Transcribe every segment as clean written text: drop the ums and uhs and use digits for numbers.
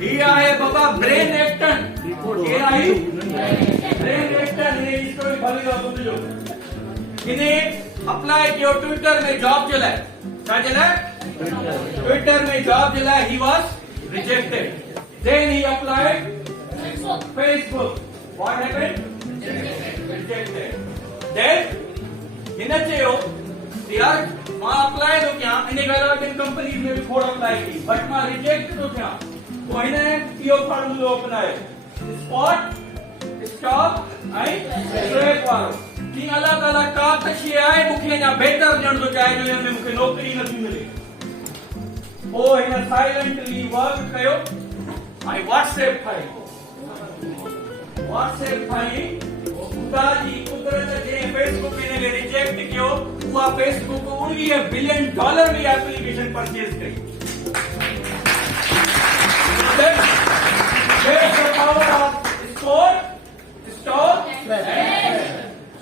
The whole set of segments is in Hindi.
ही आहे बाबा ब्रेन एक्टन केर आई ब्रेन एक्टन ने इसको भी भली ॿुधिजो इन्हें अप्लाई कियो ट्विटर में जॉब जे लाइ छा जे लाइ ट्विटर में जॉब जे लाइ he was rejected then he applied Facebook what happened rejected then हिन चयो यार मां अप्लाई तो क्या इन गैर इन कंपनीज में भी खोड़ अप्लाई की बट मां रिजेक्ट तो क्या तो हिन इहो फार्मूलो अपनायो स्पॉट स्टॉप ऐं ट्रैक वारो कि अलाह ताला का त शइ आहे मूंखे अञा बहितर ॼण थो चाहे जो हिन में मूंखे नौकरी नथी मिले पोइ हिन साइलेंटली वर्क कयो ऐं व्हाट्सएप ठाही व्हाट्सएप ठाही खुदा जी कुदरत जे फेसबुक ने रिजेक्ट कियो उहा फेसबुक $19 बिलियन जी एप्लीकेशन परचेज कई that's the power of stop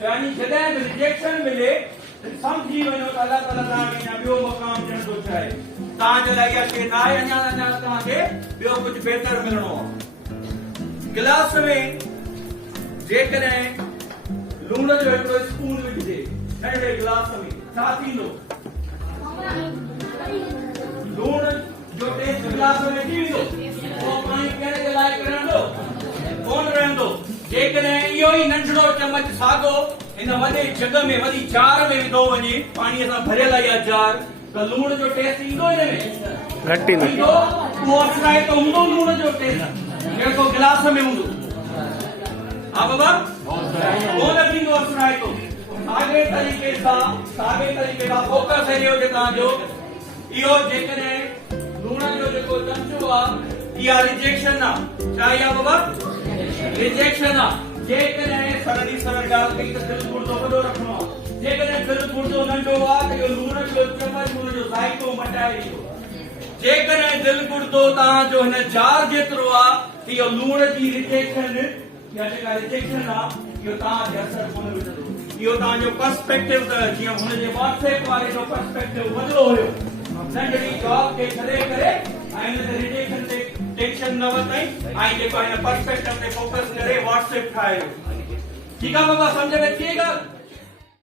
यानी जॾहिं रिजेक्शन मिले समझी वञो त अलाह ताला तव्हांखे अञा ॿियो मक़ाम ॾियण थो चाहे तव्हांजे लाइ इहा शइ न आहे अञा तव्हांखे ॿियो कुझु बहितर मिलणो आहे गिलास में जेकॾहिं लूण जो हिकिड़ो स्पून विझिजे नंढे गिलास में छा थींदो लूण जो टेस्ट गिलास में अची वेंदो उहो पाणी पीअण जे लाइक़ु रहंदो कोन रहंदो जेकॾहिं इहो ई नंढड़ो चमच साॻो हिन वॾे जग में वॾी जार में विधो वञे पाणीअ सां भरियल आहे इहा जार त लूण जो टेस्ट ईंदो हिन में घटि ईंदो उहो असराए तो हूंदो लूण जो टेस्ट जेको गिलास में हूंदो हा बाबा कोन थींदो असराए तो साॻे तरीक़े सां फोकस है इहो तव्हांजो इहो जेकॾहिं लूण जो जेको चमचो आहे इहा रिजेक्शन आहे छा इहा बाबा रिजेक्शन आहे जेकॾहिं सरली सरल ॻाल्हि कई त दिलि गुर्दो वॾो रखणो आहे जेकॾहिं दिलि गुर्दो नंढो आहे त इहो लूण जो चमच लूण जो ज़ाइक़ो मटाए ॾींदो जेकॾहिं दिलि गुर्दो तव्हांजो हिन जार जेतिरो आहे इहो लूण जी रिजेक्शन या जेका रिजेक्शन आहे इहो तव्हांखे असर कोन विझंदो इहो तव्हांजो पर्सपेक्टिव त जीअं हुनजे व्हाट्सएप वारे जो पर्सपेक्टिव वॾो हुयो नंढड़ी जॉब खे छॾे करे ऐं हिन ते रिजेक्शन ते टेंशन न वरितई ऐं जेको हिन पर्सपेक्टिव ते फोकस करे व्हाट्सएप ठाहियो ठीकु आहे बाबा सम्झ में अची ॻाल्हि